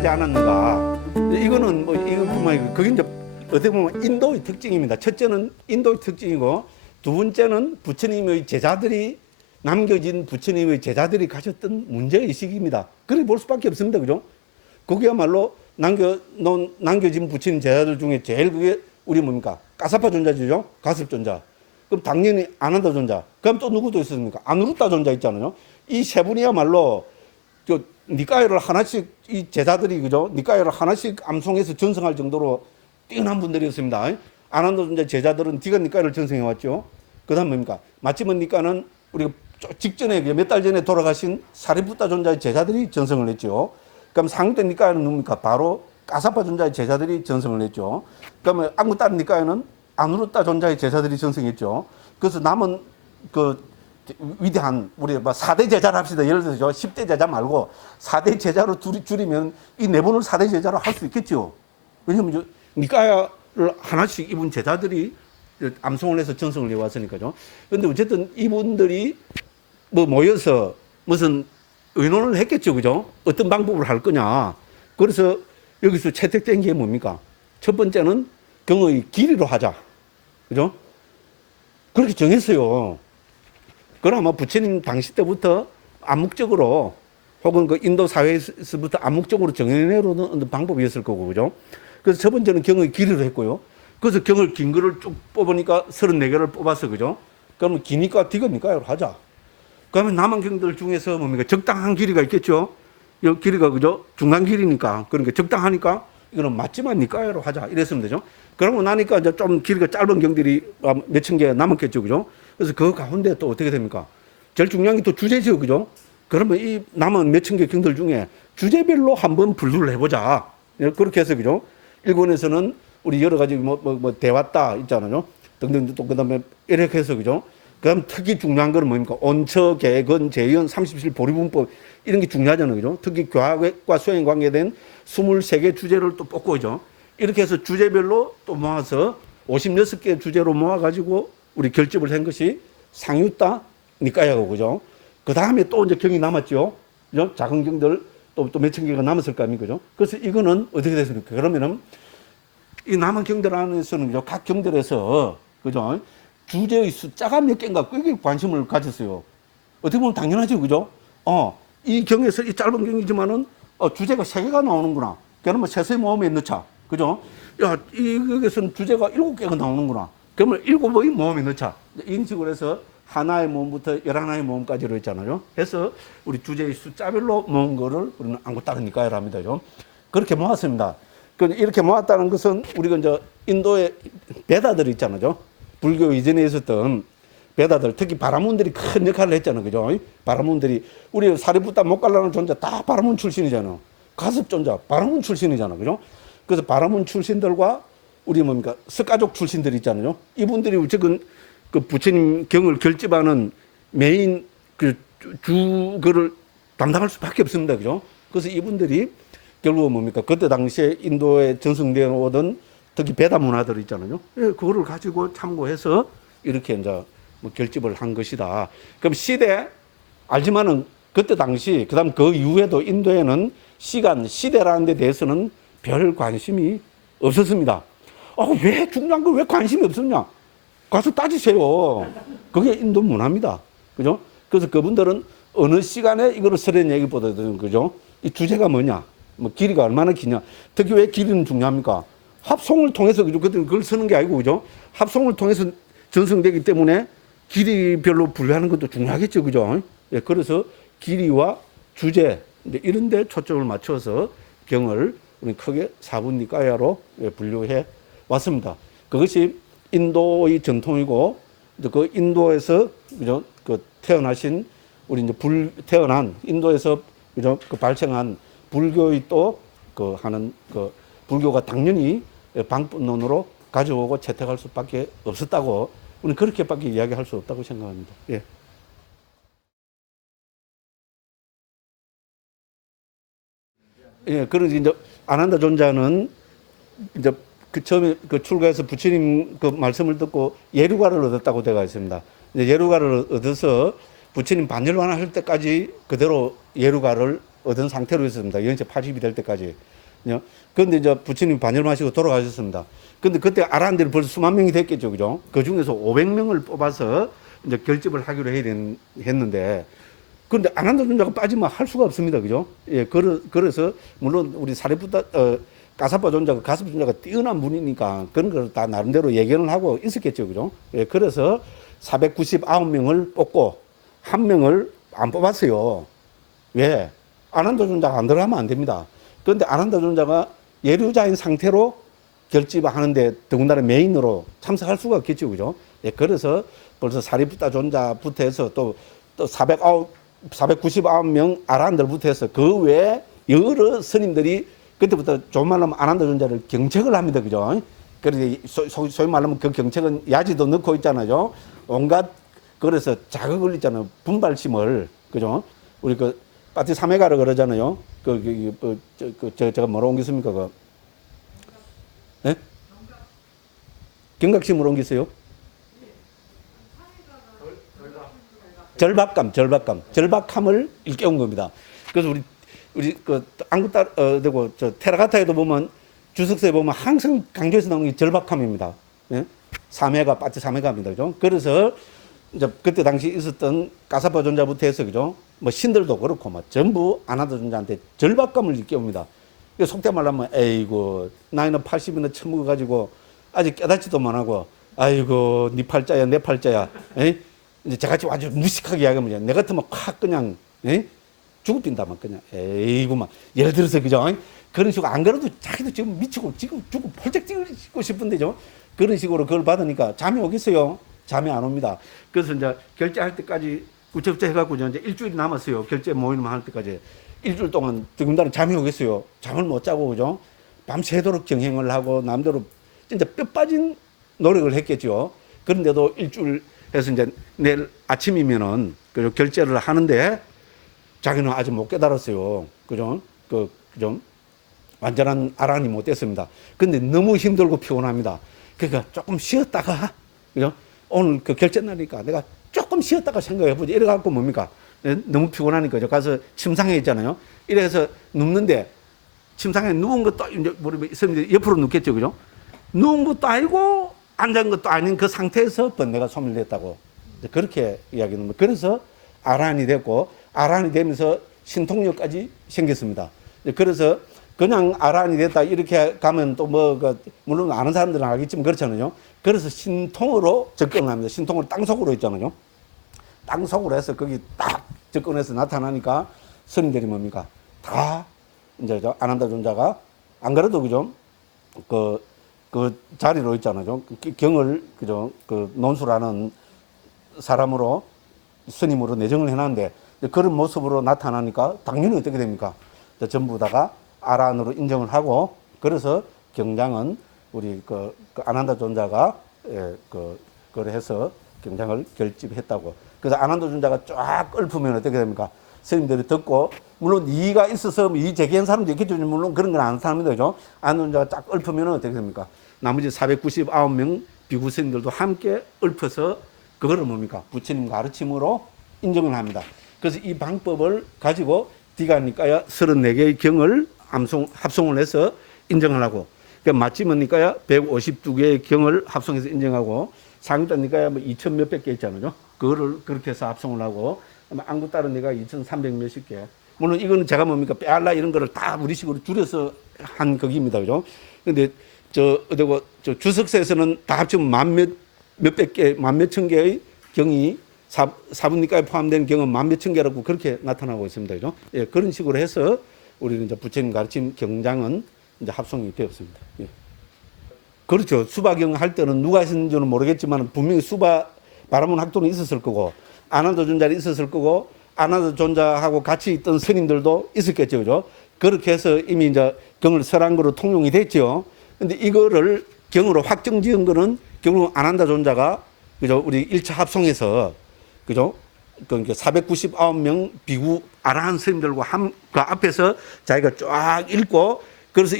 하지 않았는가. 이거는 뭐 이것뿐만 아니고 그게 이제 어떻게 보면 인도의 특징입니다. 첫째는 인도의 특징이고 두 번째는 부처님의 제자들이 남겨진 부처님의 제자들이 가졌던 문제의식입니다. 그렇게 볼 수밖에 없습니다. 그죠? 그게야말로 남겨진 부처님 제자들 중에 제일 그게 우리 뭡니까? 까사파 존자죠? 가섭 존자. 그럼 당연히 아난다 존자. 그럼 또 누구도 있습니까? 아누루타 존자 있잖아요. 이 세 분이야말로 저 니까이를 하나씩 이 제자들이 그죠? 니까이를 하나씩 암송해서 전승할 정도로 뛰어난 분들이었습니다. 아난다 존자 제자들은 디가 니까이를 전승해 왔죠. 그다음 뭡니까? 마침은 니까는 우리가 직전에 몇 달 전에 돌아가신 사리푸타 존자의 제자들이 전승을 했죠. 그럼 상대 니까이는 누굽니까? 바로 까사파 존자의 제자들이 전승을 했죠. 그러면 앙구따 니까이는 아누루타 존자의 제자들이 전승했죠. 그래서 남은 그 위대한 우리 뭐 4대 제자를 합시다. 예를 들어서 10대 제자 말고 4대 제자로 줄이면 이 네 분을 4대 제자로 할 수 있겠죠. 왜냐면 니까야를 하나씩 이분 제자들이 암송을 해서 전승을 해왔으니까요. 그런데 어쨌든 이분들이 뭐 모여서 무슨 의논을 했겠죠. 그죠? 어떤 방법을 할 거냐. 그래서 여기서 채택된 게 뭡니까? 첫 번째는 경의 길이로 하자. 그죠? 그렇게 정했어요. 그러나 부처님 당시 때부터 암묵적으로 혹은 그 인도 사회에서부터 암묵적으로 정해내려는 방법이었을 거고, 그죠? 그래서 첫 번째는 경의 길이로 했고요. 그래서 경을 긴 거를 쭉 뽑으니까 34개를 뽑았어, 그죠? 그러면 기니까 디귿니까요 하자. 그러면 남은 경들 중에서 뭡니까? 적당한 길이가 있겠죠? 이 길이가, 그죠? 중간 길이니까. 그러니까 적당하니까 이거는 맞지만 니까야로 하자. 이랬으면 되죠. 그러고 나니까 이제 좀 길이가 짧은 경들이 몇천 개 남았겠죠. 그죠? 그래서 그 가운데 또 어떻게 됩니까? 제일 중요한 게 또 주제죠. 그죠? 그러면 이 남은 몇천 개 경들 중에 주제별로 한번 분류를 해보자. 그렇게 해서, 그죠? 일본에서는 우리 여러 가지 대왔다 있잖아요. 등등 또 그다음에 이렇게 해서, 그죠? 그다음 특히 중요한 거는 뭡니까? 온처, 개건, 재현, 37 보리분법 이런 게 중요하잖아요. 그죠? 특히 교학과 수행 관계된 23개 주제를 또 뽑고, 그죠? 이렇게 해서 주제별로 또 모아서 56개 주제로 모아가지고 우리 결집을 한 것이 상유따 니까야고, 그죠? 그 다음에 또 이제 경이 남았죠. 그죠? 작은 경들 또 몇천 개가 남았을 거 아닙니까? 그죠? 그래서 이거는 어떻게 됐습니까? 그러면은 이 남은 경들 안에서는, 그죠? 각 경들에서, 그죠? 주제의 숫자가 몇 개인가 그게 관심을 가졌어요. 어떻게 보면 당연하죠. 그죠? 이 경에서 이 짧은 경이지만은 주제가 3개가 나오는구나. 그러면 세세 모음에 넣자. 그죠? 야, 여기서는 주제가 7개가 나오는구나. 그러면 7의 모음에 넣자. 이런 식으로 해서 하나의 모음부터 11하나의 모음까지로 했잖아요. 해서 우리 주제의 숫자별로 모은 거를 우리는 앙구따르니까야라 합니다. 그렇게 모았습니다. 이렇게 모았다는 것은 우리가 이제 인도의 베다들 있잖아요. 불교 이전에 있었던 베다들, 특히 바라문들이 큰 역할을 했잖아요. 그죠? 바라문들이, 우리 사리푸타 모칼라나 존자 다 바라문 출신이잖아요. 가섭 존자, 바라문 출신이잖아요. 그죠? 그래서 바라문 출신들과 우리 뭡니까? 석가족 출신들이 있잖아요. 이분들이 어쨌든 그 부처님 경을 결집하는 메인 그를 담당할 수밖에 없습니다. 그죠? 그래서 이분들이 결국 뭡니까? 그때 당시에 인도에 전승되어 오던 특히 베다 문화들 있잖아요. 그거를 가지고 참고해서 이렇게 이제 결집을 한 것이다. 그럼 시대 알지만은 그때 당시 그다음 그 이후에도 인도에는 시대라는 데 대해서는 별 관심이 없었습니다. 왜 중요한 거 왜 관심이 없었냐? 가서 따지세요. 그게 인도 문화입니다. 그죠? 그래서 그분들은 어느 시간에 이거를 설해내기보다는, 그죠? 이 주제가 뭐냐? 길이가 얼마나 기냐? 특히 왜 길이는 중요합니까? 합송을 통해서, 그죠? 그걸 쓰는 게 아니고, 그죠? 합송을 통해서 전승되기 때문에 길이별로 분류하는 것도 중요하겠죠. 그죠? 그래서 길이와 주제, 이런 데 초점을 맞춰서 경을 우리 크게 사분니까야로 분류해 왔습니다. 그것이 인도의 전통이고, 그 인도에서, 그죠? 그 태어나신, 우리 이제 태어난 인도에서, 그죠? 그 발생한 불교의 또 하는 불교가 당연히 방법론으로 가져오고 채택할 수밖에 없었다고, 우리는 그렇게밖에 이야기할 수 없다고 생각합니다. 예. 예, 그런 이제 아난다 존자는 이제 그 처음에 그 출가해서 부처님 그 말씀을 듣고 예루가를 얻었다고 되어 있습니다. 이제 예루가를 얻어서 부처님 반열반할 때까지 그대로 예루가를 얻은 상태로 있었습니다. 연세 80이 될 때까지. 그런데 이제 부처님 반열마시고 돌아가셨습니다. 근데 그때 아라한 데는 벌써 수만 명이 됐겠죠, 그죠? 그 중에서 500명을 뽑아서 이제 결집을 하기로 했는데, 그런데 아난다 존자가 빠지면 할 수가 없습니다, 그죠? 예, 그래서 물론 우리 사리푸타 가사파 존자가 가사파 존자가 뛰어난 분이니까 그런 걸 다 나름대로 예견을 하고 있었겠죠, 그죠? 예, 그래서 499명을 뽑고 한 명을 안 뽑았어요. 왜? 아난다 존자가 안 들어가면 안 됩니다. 그런데 아난다 존자가 예류자인 상태로 결집하는데 더군다나 메인으로 참석할 수가 없겠죠, 그죠? 예, 그래서 벌써 사리푸타 존자부터 해서 또 499명 아라한들부터 해서 그 외에 여러 스님들이 그때부터 좀 말하면 아난다 존자를 경책을 합니다, 그죠? 그래서 소위 말하면 그 경책은 야지도 넣고 있잖아요. 온갖 그래서 자극을 있잖아요. 분발심을, 그죠? 우리 그 파티 사메가라 그러잖아요. 제가 뭐라 옮겼습니까? 예? 경각심으로 옮겼어요? 절박함을 일깨운 겁니다. 그래서 우리 그 안구따 되고 저 테라가타에도 보면 주석서에 보면 항상 강조해서 나오는 게 절박함입니다. 예? 사매가 빠지 사매가입니다, 그죠? 그래서 이제 그때 당시 있었던 가사파 존자부터 해서 그죠? 뭐 신들도 그렇고 막 전부 아나다 존자한테 절박감을 일깨웁니다. 속된 말로 하면 에이고 나이는 80이나 처먹어가지고 아직 깨닫지도 못하고 아이고 네 팔자야 내 팔자야 에이? 이제 저같이 아주 무식하게 이야기하면 내 같으면 확 그냥 에이? 죽어뛴다만 그냥 에이고 막 예를 들어서 그죠? 그런 식으로 안 그래도 자기도 지금 미치고 지금 죽고 펄쩍 뛰고 싶은데죠. 그런 식으로 그걸 받으니까 잠이 오겠어요? 잠이 안 옵니다. 그래서 이제 결제할 때까지 구체구체 해갖고 이제 일주일이 남았어요. 결제 모임을 할 때까지. 일주일 동안 더군다나 잠이 오겠어요. 잠을 못 자고, 그죠? 밤새도록 경행을 하고, 남대로 진짜 뼈 빠진 노력을 했겠죠. 그런데도 일주일 해서 이제 내일 아침이면은, 그 결제를 하는데, 자기는 아직 못 깨달았어요. 그죠? 그죠? 완전한 아란이 못 됐습니다. 근데 너무 힘들고 피곤합니다. 그러니까 조금 쉬었다가, 그죠? 오늘 그 결제 날이니까 내가 조금 쉬었다가 생각해보지. 이래갖고 뭡니까? 너무 피곤하니까 가서 침상에 있잖아요. 이래서 눕는데 침상에 누운 것도 이제 무릎에 옆으로 눕겠죠, 그죠? 누운 것도 아니고 앉은 것도 아닌 그 상태에서 번뇌가 소멸됐다고 그렇게 이야기하는 거예요. 그래서 아란이 됐고 아란이 되면서 신통력까지 생겼습니다. 그래서 그냥 아란이 됐다 이렇게 가면 또 뭐 물론 아는 사람들은 알겠지만 그렇잖아요. 그래서 신통으로 접근합니다. 신통으로 땅속으로 있잖아요. 땅속으로 해서 거기 딱 접근해서 나타나니까 스님들이 뭡니까? 다 이제 저 아난다 존자가 안 그래도 그죠? 그 자리로 있잖아요. 경을 그죠? 그 논수라는 사람으로 스님으로 내정을 해놨는데 그런 모습으로 나타나니까 당연히 어떻게 됩니까? 전부 다가 아란으로 인정을 하고 그래서 경장은 우리 그 아난다 존자가 그걸 해서 경장을 결집했다고. 그래서 아난다 존자가 쫙 읊으면 어떻게 됩니까? 스님들이 듣고 물론 이의가 있어서 이 제기한 사람도 있겠죠. 물론 그런 건 안 사람입니다, 그죠? 아난다 존자가 쫙 읊으면 어떻게 됩니까? 나머지 499명 비구 스님들도 함께 읊어서 그거를 뭡니까? 부처님 가르침으로 인정을 합니다. 그래서 이 방법을 가지고 디가니까야 34개의 경을 합송을 해서 인정을 하고, 그러니까 마침은니까야 152개의 경을 합송해서 인정하고, 상유단니까야 뭐 2,000 몇백 개 있잖아요. 그거를 그렇게 해서 합송을 하고, 안구따르니까 2,300 몇십 개. 물론 이거는 제가 뭡니까? 빼알라 이런 거를 다 우리식으로 줄여서 한 거기입니다. 그죠? 근데 저 주석서에서는 다 합치면 몇백 개, 몇천 개의 경이 사분니까에 포함된 경은 몇천 개라고 그렇게 나타나고 있습니다. 그죠? 예, 그런 식으로 해서 우리는 이제 부처님 가르침 경장은 이제 합송이 되었습니다. 예. 그렇죠. 수바경 할 때는 누가 했는지는 모르겠지만 분명히 수바 바라문 학도는 있었을 거고 아난다 존자는 있었을 거고 아난다 존자하고 같이 있던 스님들도 있었겠죠. 그죠? 그렇게 해서 이미 이제 경을 설한 거로 통용이 됐죠. 근데 이거를 경으로 확정 지은 거는 결국 아난다 존자가 그죠? 우리 1차 합송에서 그죠? 그러니까 499명 비구 아라한 스님들과 그 앞에서 자기가 쫙 읽고 그래서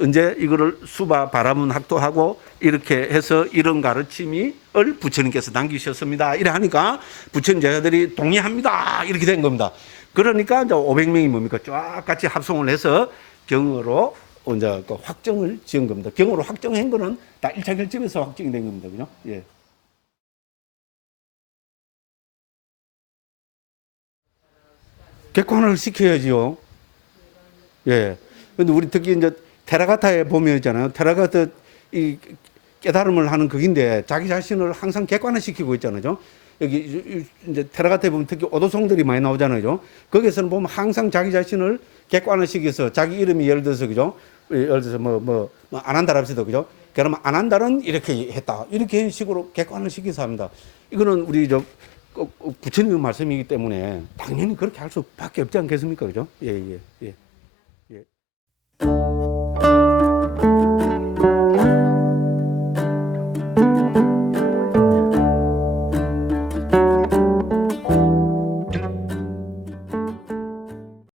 언제 이거를 수바 바라문 학도하고 이렇게 해서 이런 가르침을 부처님께서 남기셨습니다. 이래 하니까 부처님 제자들이 동의합니다. 이렇게 된 겁니다. 그러니까 이제 500명이 뭡니까? 쫙 같이 합송을 해서 경으로 이제 그 확정을 지은 겁니다. 경으로 확정한 거는 다 1차 결집에서 확정이 된 겁니다. 그죠? 예. 객관을 시켜야지요. 예. 근데 우리 특히 이제 테라가타에 보면 있잖아요. 테라가타 이 깨달음을 하는 극인데 자기 자신을 항상 객관화 시키고 있잖아요. 여기 이제 테라가타에 보면 특히 오도송들이 많이 나오잖아요. 거기서는 보면 항상 자기 자신을 객관화 시켜서 자기 이름이 예를 들어서 그죠? 예를 들어서 안한다라 합시다. 그죠? 그러면 안한다는 이렇게 했다. 이렇게 식으로 객관을 시켜서 합니다. 이거는 우리 부처님의 말씀이기 때문에 당연히 그렇게 할 수밖에 없지 않겠습니까? 그죠? 예, 예, 예. 예.